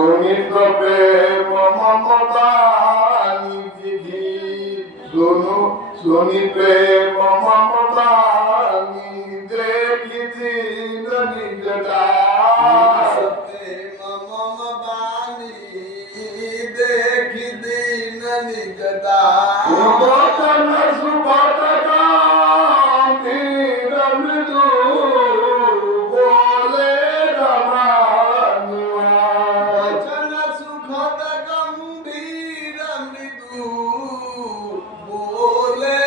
सुनित प्रेम ममतानि सुनि प्रेम ममतानि देखि दीन निजता देखि दीन निजता वचन सुखद गंभीर मृदु बोले रमानुआ वचन सुखद गंभीर मृदु बोले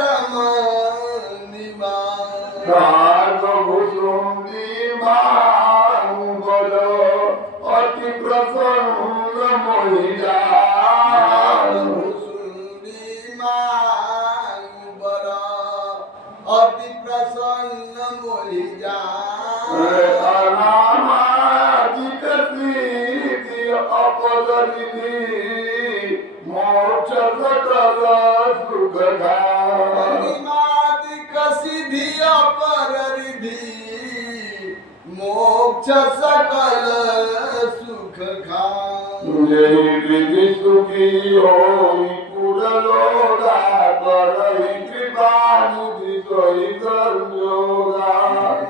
रमनिवा रागभुसुंदी मांगल अति प्रसन्न मोहिजा अति प्रसन्न मोहिजा अनामाजिक सिद्धि अपदरिधि मोक्ष सकल सुखदा अनिमादिक सिद्धि अपरिधि मोक्ष सकल सुख खा जय विधि सुखी होई पुरलोगा करहि कृपा निधि सोई संयोगा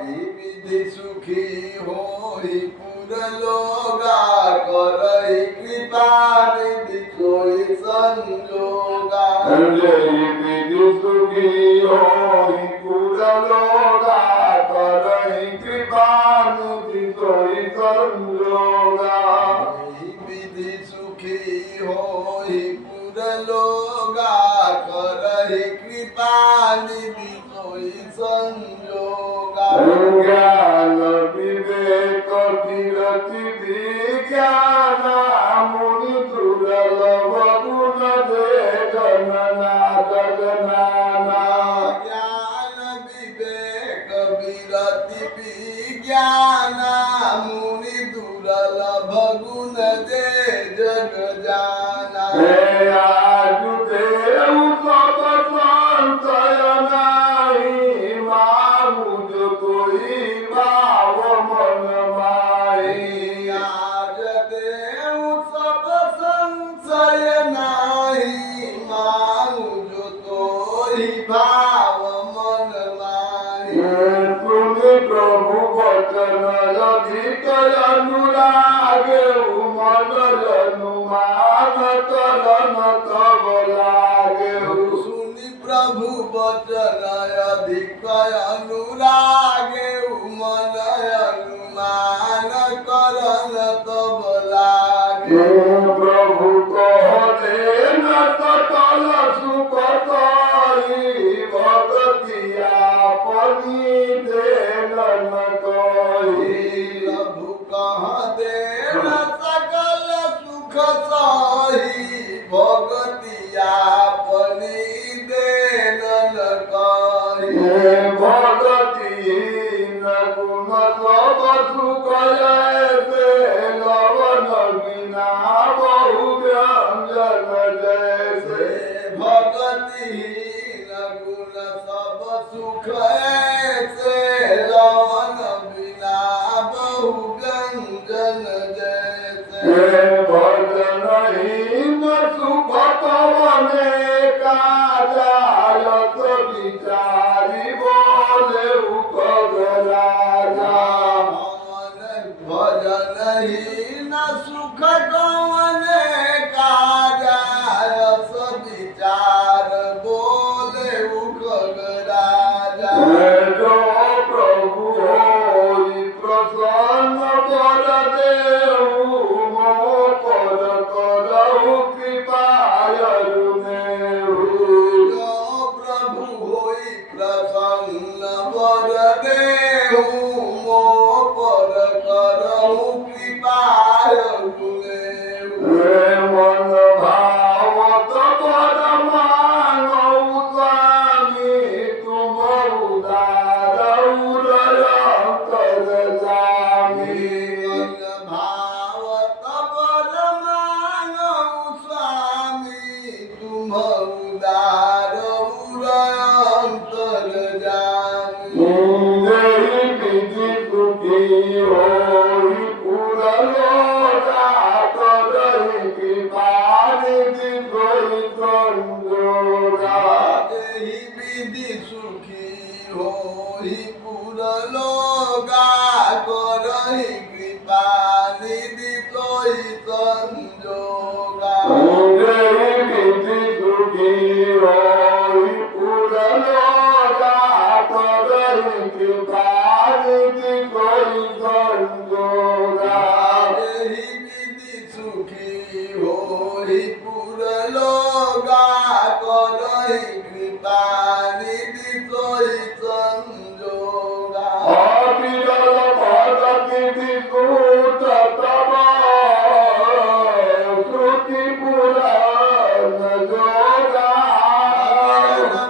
विधि सुखी होई पुरलोगा करहि कृपा निधि सोई संयोगा जय विधि सुखी होई पुरलोगा करहि कृपा निधि सोई संयोगा विधि सुखी होई पुरलोगा करहि कृपा निधि सोई संयोगा ज्ञान विवेक विरति विज्ञान मुनि दुर्लभ गुण दे गणना गगनाना ज्ञान विवेक विरति विज्ञान मुनि दुर्लभ गुण दे जग जाना आजु देव सब संशय नाही मामुज कोई भाव मन माई आज देव सब संशय नाही मांगू जो तोहि भाव मन माही सुनि प्रभु वचन अधिक अनुराग मन अनुमान करन तब लागे सुनि प्रभु वचन अधिक अनुराग मन अनुमान करन तब लागे प्रभु कहते न सकल सुख कही भगतिया पनी देन न कही प्रभु कह दे न सकल सुख सही भगतिया पनी देन न कही भगति न गुण सब सुख जैसे लवन बिना बहु व्यंजन जैसे भगति न गुण सब सुख ऐसे लवन बिना बहु व्यंजन जैसे भजन हीन सुख पवने का जायत विचारी बोले उखग राजा भजन हीन सुख गवन काजस विचार बोले उखग राजा जो प्रभु होई प्रसन्न कर देहु मोह पर करहु कृपा अरुणेहु जो प्रभु होई प्रसन्न वर देहु मोह पर करहु कृपा नहीं कृपा निधि सोई संजोगा ही विधि सुखी होई पुरलोगा करहि कृपा निधि सोई संजोगा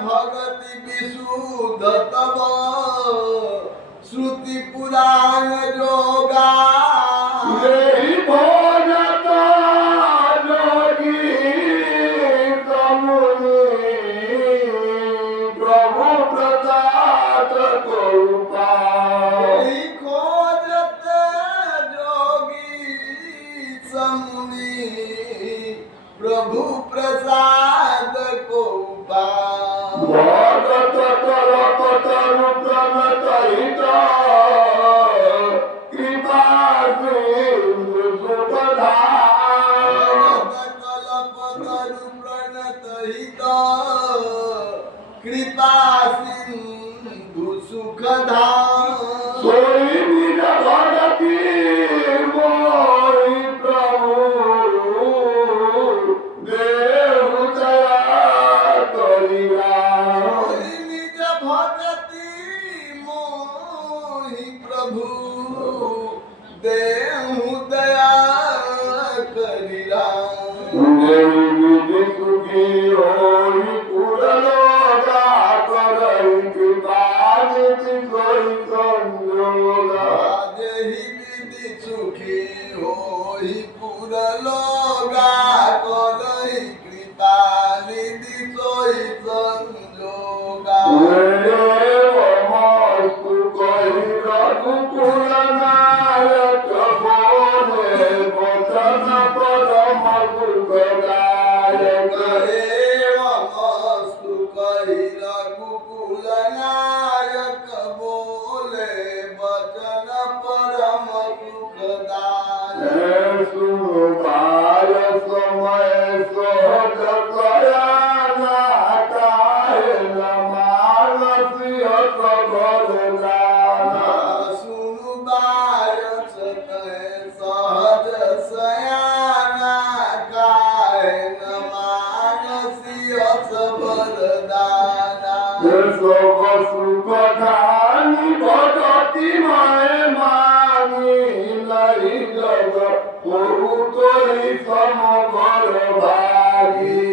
भगति विशुद्ध तब श्रुति पुराण जोगा यही खोजत जोगी समुनि प्रभु प्रसाद को कृपा सिंधु सुखधाम निज भगति मोहि प्रभु देहु दया करिला ही विधि सुखी होई पुरलोगा करहि कृपा निधि सोई संजोगा एवमस्तु कहि रघुकुल नायक बोले वचन परम सुनु बायस सहज सयाना काहे न मानसी अस बरदाना सब सुख खान भगति तै मांगी नहीं जग कहू तो ही सम बर भागी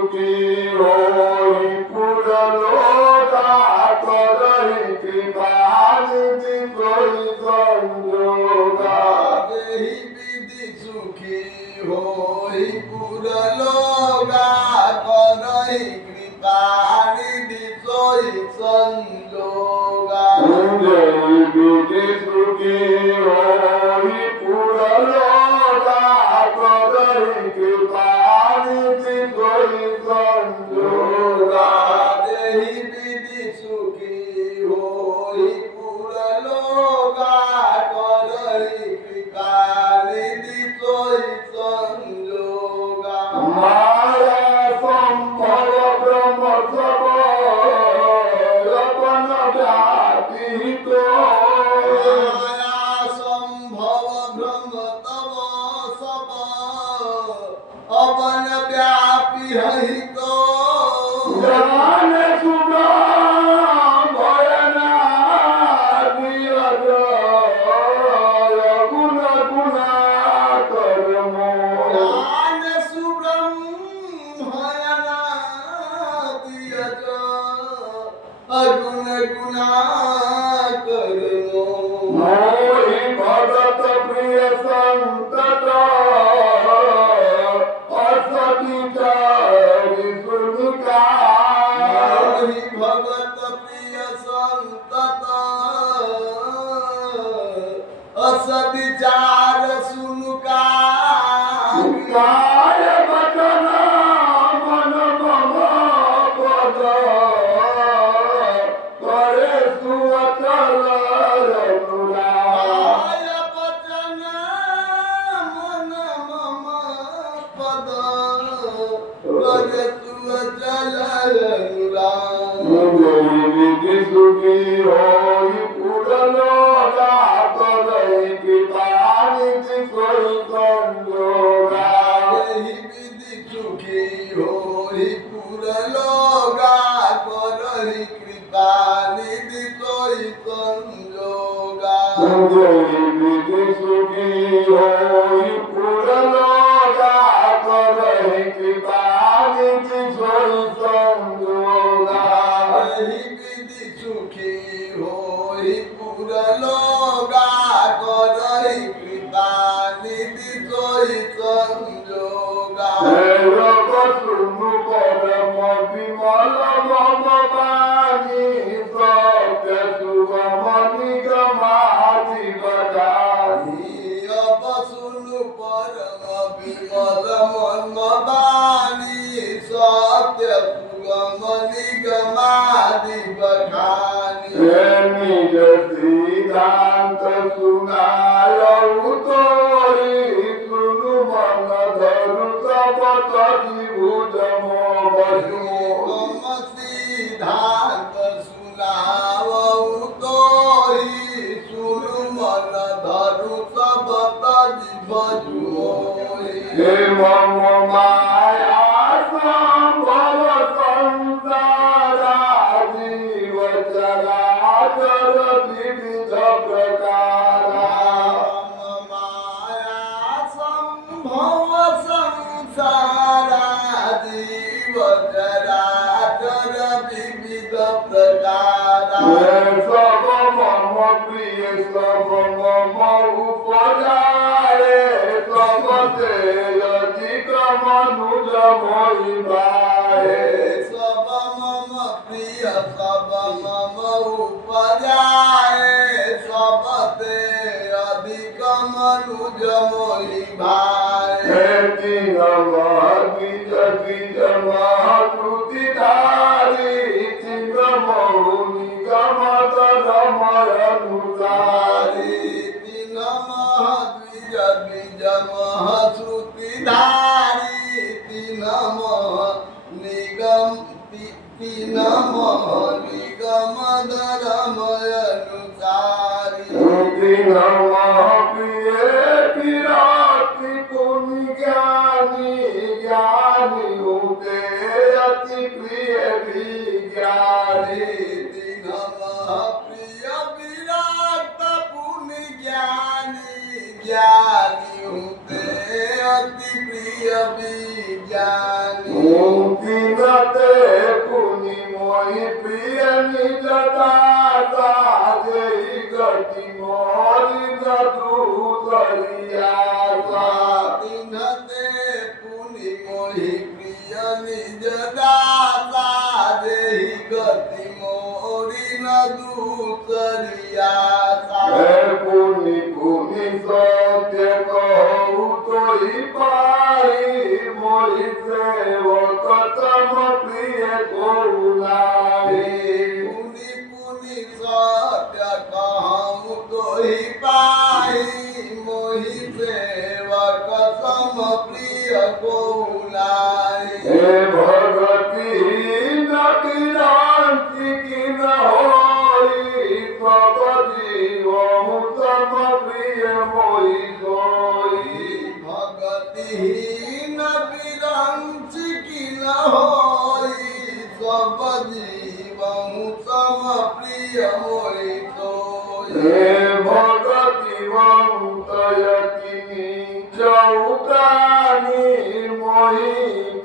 सुखी होई पुरलोका करहि कृपानिधि सोई संजोगा देहि विधि सुखी होई पुरलोका करहि कृपानिधि सोई संजोगा जय विधि सुखी होई पुरलोका करहि कृपानिधि सोई संजोगा देहि विधि सुखी होई पुरलोका करहि कृपानिधि सोई संजोगा माया संभव ब्रह्म सब अपन व्यापित माया संभव भ्रम तव सब अपन व्यापी हहि तो ज्ञान सुब्रह्म भयनादि गुण गुणाकर मोह ज्ञान सुब्रह्मण्यनादि अगुण गुणाकर मोहि भगत प्रिय संतत असविचारि सुनिका मोहि भगत प्रिय संतत अस विचार सुनुका काय वचन मन मम पद करे सुअचल अनुराग आय वचन मन मम पद करे तु चल अनुराग विधि सुखी होई पुरलोका करहि कृपानिधि सोई संजोगा देहि विधि सुखी होई पुरलोका करहि कृपानिधि सोई संजोगा विधि सुखी होई पुरलोका करहि कृपानिधि सोई संजोगा देहि विधि सुखी होई पुरलोका करहि कृपानिधि सोई संजोगा लोक सुनु परम विमल मम वाणी सत्य सुगम निगमादि बदानी अब सुनु परम विमल मन वाणी सत्य सुगम निगमादि बखानी निज सिद्धांत सुनायऊ तोरी सुनु मन धरु सब त्रिभुज मोबजू मम सिद्धांत सुनावऊ तोहि सुनु मन धरु सब तजि बजुओहि हे मम माया संभव संसारा जीव चराचर विविध प्रकारा माया संभव संसारा जीव चराचर विविध प्रकारा सब मम प्रिय सब मम उपजाए सबसे अधिक मनुज मोहि भाए सब मम प्रिय सब मम उपजाए सबते अधिक मनुज मोहि भाए तीन बीज बीज महाश्रुतिधारी चिंग मौनि गमत रमय अनुसारी तीन महाद्विज बीज महाश्रुतिधारी तीन निगम तीन निगम धर्मय अनुसारी तीन प्रिय विराति पुनि ज्ञानी ज्ञानी होते अति प्रिय विज्ञानी तीन प्रिय विराट पुनि ज्ञानी ज्ञानी होते अति प्रिय विज्ञानी बिनते पुनि मोहि प्रिय निज दाता देहि गति मोरि न दूसरियासा दिनते पुनि मोहि प्रिय निज दाता देहि गति मोरि न दूसरियासा पुनि पुनि सत्य कहु तोहि पाई मोहि सेवक तम प्रिय कहु नाहि पुनि पुनि सत्य कहु तोहि पाई मोहि सेवक सम प्रिय कहु नाहि हे भगति न विरांति की न होई सब जीवहु तम प्रिय मोहि सोई भगतिहीन विरंच की न होई सब जीवहु सम प्रिय मोहि सोई हे भगतिवंत यतिनी चौतानी मोहि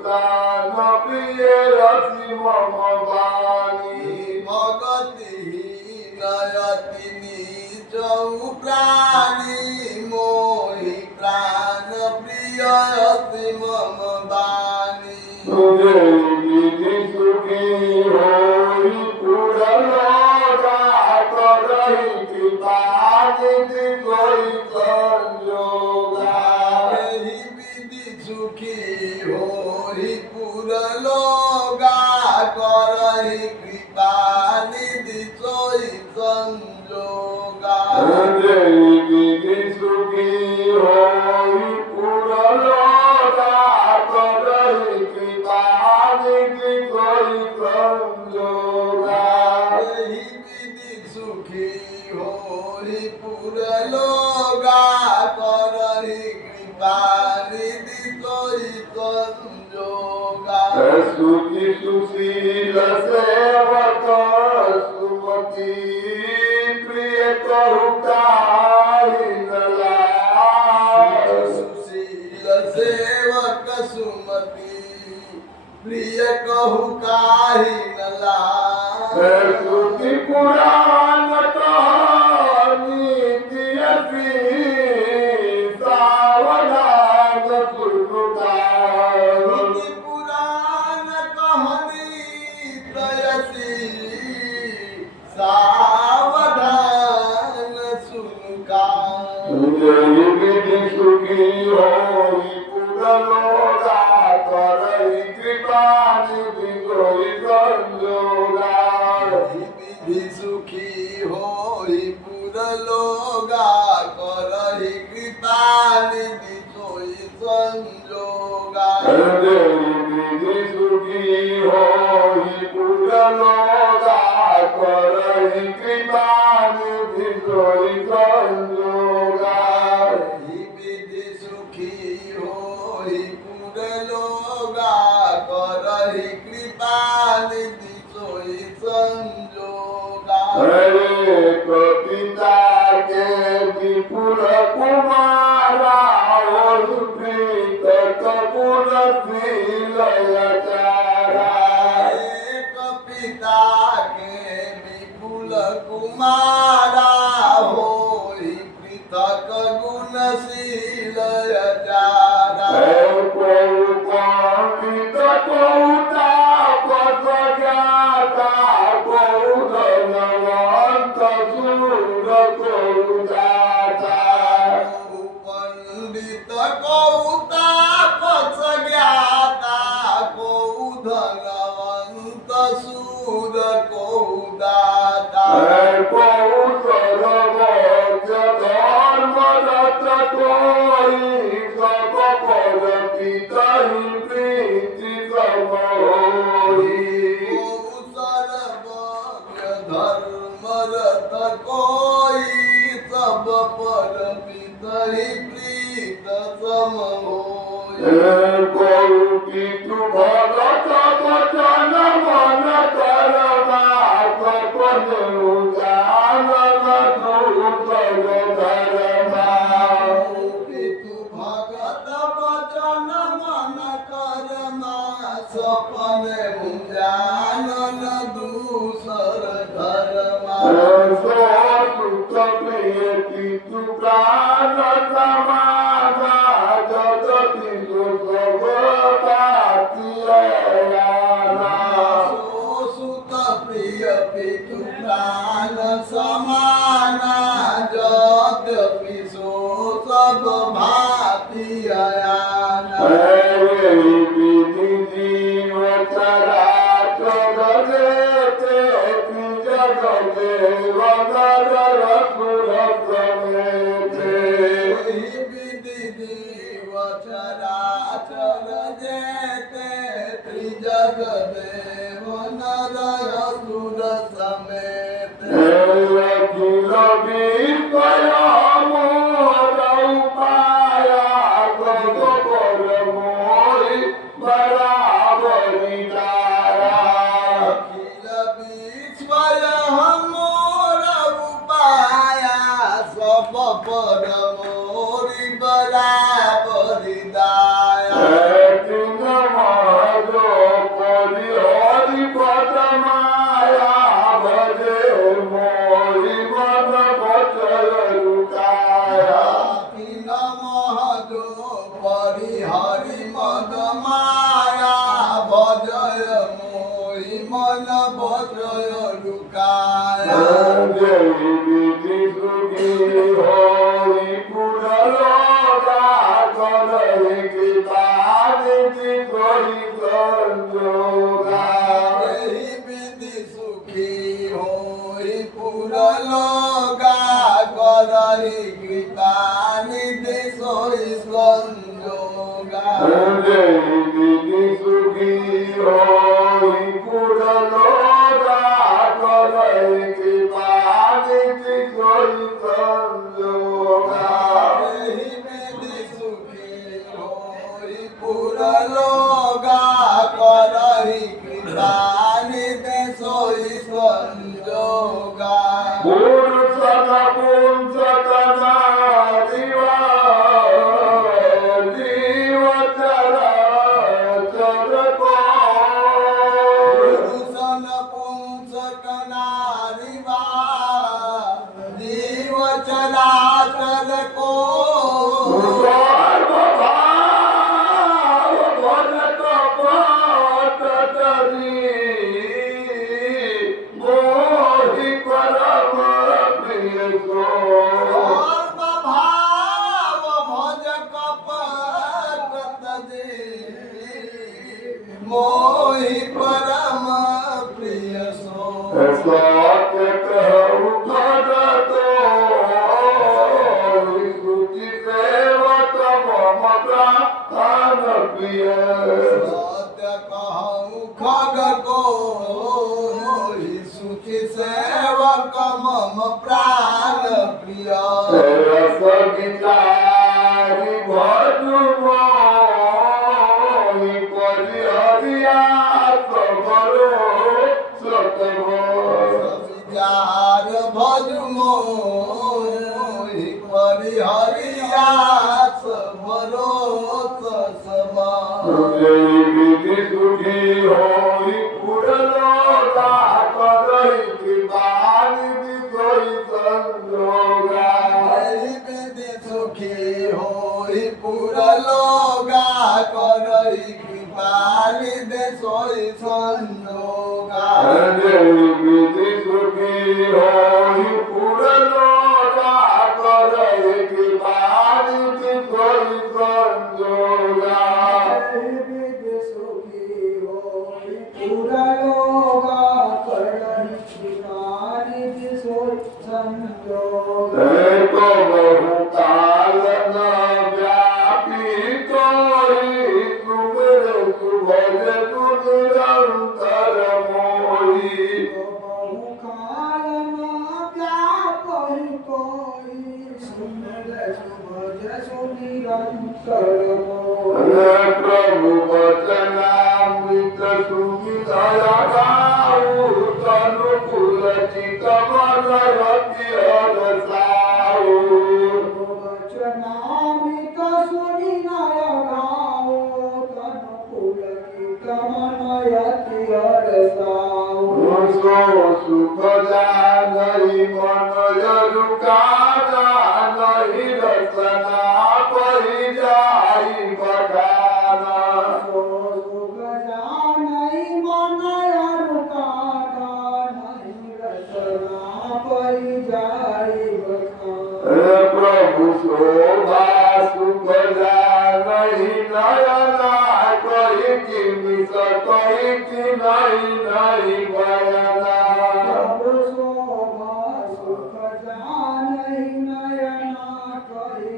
प्राण प्रिय रति मम वाणी भगतिहीन यतिनी चौप्राणी मोहि प्राण प्रिय अति मम वाणी तुझे विधि सुखी होई पुरलोका करहि कृपा निधि कोई संजोगा एहि विधि सुखी होई पुरलोका करहि कृपा निधि सोई संजोगा तुझे विधि सुखी होई पुरलोका करहि कृपा निधि कोई संजोगा एहि विधि सुखी होई पुरलोका करहि कृपा निधि सोई संजोगा सुखी सुशील सेवक सुमति प्रिय कहु काहि न लाय सुशील सेवक सुमति प्रिय कहु काहि न लाय सुखी पुराण कहानी दियसी सावधान सुनु श्रुति पुराण कहनी तयसी सावधान सुनका विधि सुखी होई पुरलोका करहि कृपा निधि कोई संजोगा विधि सुखी होई पुरलोका करहि कृपा निधि सोई संजोगा विधि सुखी होई पुरलोका करहि कृपा निधि कोई संजोगा विधि सुखी होई पुरलोका करहि कृपा निधि सोई संजोगा हरे पिता के विपुल कुमारा और प्रीत कपुर शीलचारा एक पिता के विपुल कुमारा होई पृथक गुणशील अचारा पंडित कौता ज्ञाता कौ धनवंत सूर कौदाता पंडित कौता पक्ष ज्ञाता कौ धनवंत सूर कौ दाता कौ सर्वज्ञ धर्मरत कोई सब पद पितहि प्रीति सम होई धर्मरथ कोई सब पर पितहि प्रीत सम होई पितु भगत वचन मन करमा सपन में मुंजानन दूसर धर्मा सो सुख प्रिय पितु प्राण समाना जगति सुत प्रिय पितु प्राण समाना जद्यपि सो सब भाति अयाना विधि जीव चराचर देते जगदेव नर रसुर समेते विधि जीव चराचर जेते त्रिजग देव नर असुर समेत अखिल विश्वय मोर उपाया सब पर मोहि बराबरि तारा अखिल विश्वय मोर उपाया सब पर मोरि बराबरि दाया तीन महजो परि हरि पद माया भजे मोहि मन बचल रुकाया तीन महजो परि हरि मद माया भजय मोहि मन बचय लुकाया जय विधि सुखी होई पुरलोका करहि कृपा निधि कोई संजोगा एहि विधि सुखी होई पुरलोका करहि कृपा निधि सोई संजोगा जय विधि सुखी होई पुरलोका करहि कृपा निधि कोई संजोगा एहि विधि सुखी होई पुरलोका करहि कृपा निधि सोई संजोगा पुरुषन पुंसक नारिवा जीव चराचर को पुरुषन पुंसक नारिवा जीव चराचर को सर्वभाव भजत पत धरि मोहि परम प्रिय सो सर्वभाव भज कपट दे मोहि परम प्रिय सो सत्य कहु भजतो सुचि सेवक मम प्राण प्रिय सत्य कहूँ खग को मोहि सुखी सेवक मम प्राण प्रिय रस विचारि भजु मोहि परिहरिया सबरो सतमो विचार भज मोहि परिहरिया भरोस समा जय विधि सुखी होई पुरलोका करहि कृपा निधि सोई संजोगा एहि विधि सुखी होई पुरलोका करहि कृपा निधि सोई संजोगा जय विधि सुखी होई पुरलोका करहि कृपा निधि सोई संजोगा एहि विधि सुखी होई पुरलोका करहि कृपा निधि सोई संजोगा एक बहु काल न व्यापी तोहि सुमिर सुभज तु निरंतर मोहि प्रभु वचनामृत सुमिरया गाऊ तनु कुल चित मन रति हरसाऊ वचनामृत सुनि नय गाओ तनु पुलकित मन यति હરસાવો સો સુખ જાનઈ મન યરુકાના નહીં રસના પરી જાય બધાના સો સુખ જાનઈ મન અરુકાના નહીં રસના પરી જાય બખાના પ્રભુ શોભા સુખ જાનઈ નયના કઈ કિમિસ કઈ કી નહીં નહીં ભયના પ્રભુ શોભા સુખ જાનઈ નયના કઈ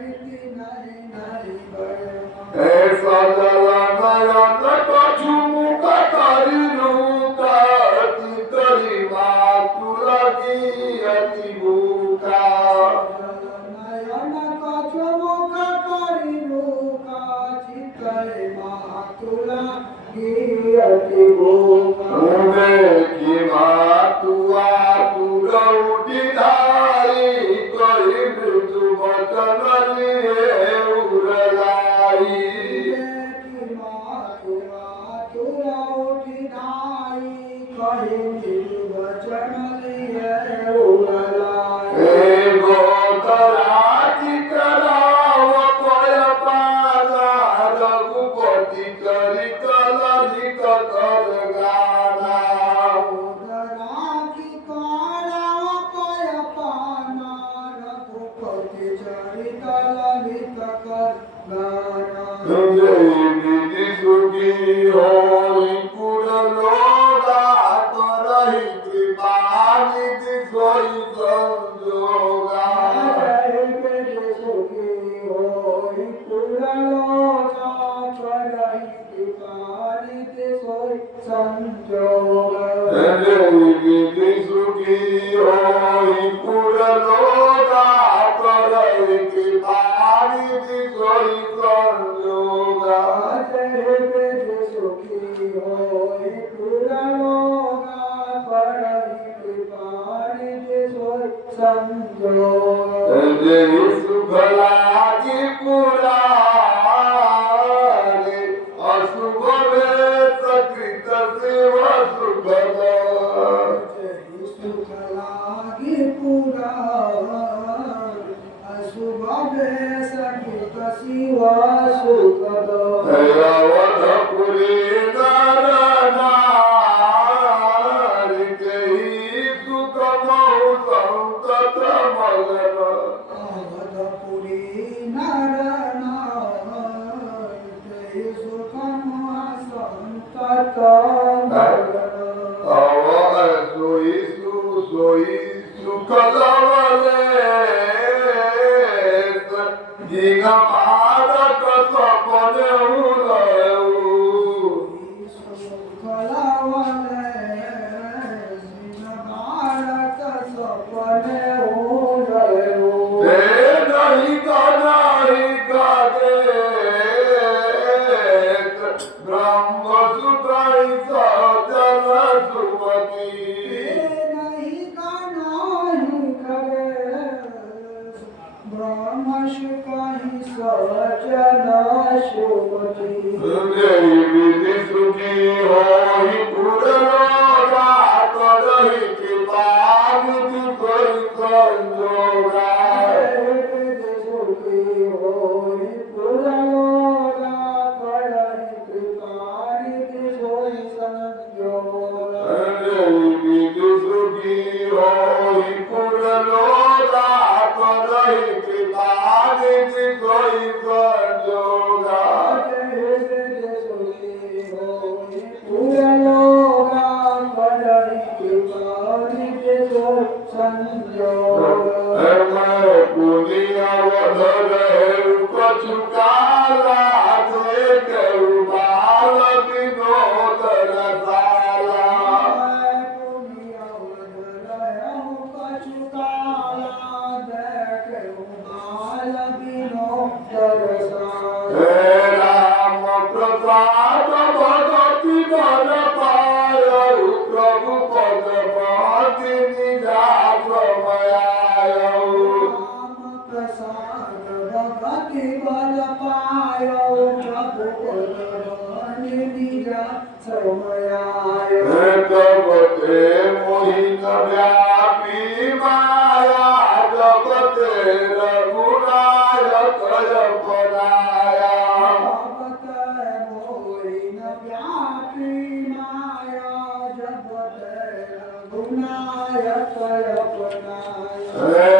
કીર્તિ નહીં નહીં ભયમાં હે સજલ નયન કછુ મુખ કરીનું કતિ કરી માતુ લગી અતિ ભૂખા નયન કછુ મુખ કરી લોકા ચિત્તય માતુલા ગીયતિ ભૂખા ઉને કી માતુ આતુર ઉઠી ધારી કરી મૃત્યુ વચન લીએ ઉરલાઈ હે ગોતરાજી કરાવ પય પાના રઘુપતિ ચરિત લલિત કર ગાના જય વિધિ સુખી હોય પુર લોગા કરહી કૃપા નિધિ સોઈ સંજોગા જય વિધિ સુખી હોય પુર લોગા કરહી કૃપા નિધિ સોઈ સંજોગા જય સુખ લાગી પુરારે અશુભ વેશ કૃત શિવ સુખ અવધપુરી નર નારી કહી સુખ મહુ સંતત મગન સોઈ સુખ લવલે જીગ મારક સપને ઉલયું હે નહીં કાગે બ્રહ્મ સુખાઈ સજન સુમતી જય વિધિ સુખી હોય પુર લોગા કરહી કૃપા નિધિ સોઈ સંજોગા જય વિધિ સુખી હોય પુર લોગા કરહી કૃપા નિધિ સોઈ સંજોગા પુનિયા વધરે કછુ કાલા દે કેવું બાલ વિનોદ રસાલા હે રામ પ્રસાદ ભગતિ બલ પાયો પ્રભુ પદ પતિ નિજા સમયાયો પ્રસાદ ભગતિ બલ પાયો પ્રભુ પદ નિજા समयाय जगते मोहित व्यापी माया जगते रघुनायक अपनाया जगत मोहिन व्यापी माया जगत रघुनायक अपनाया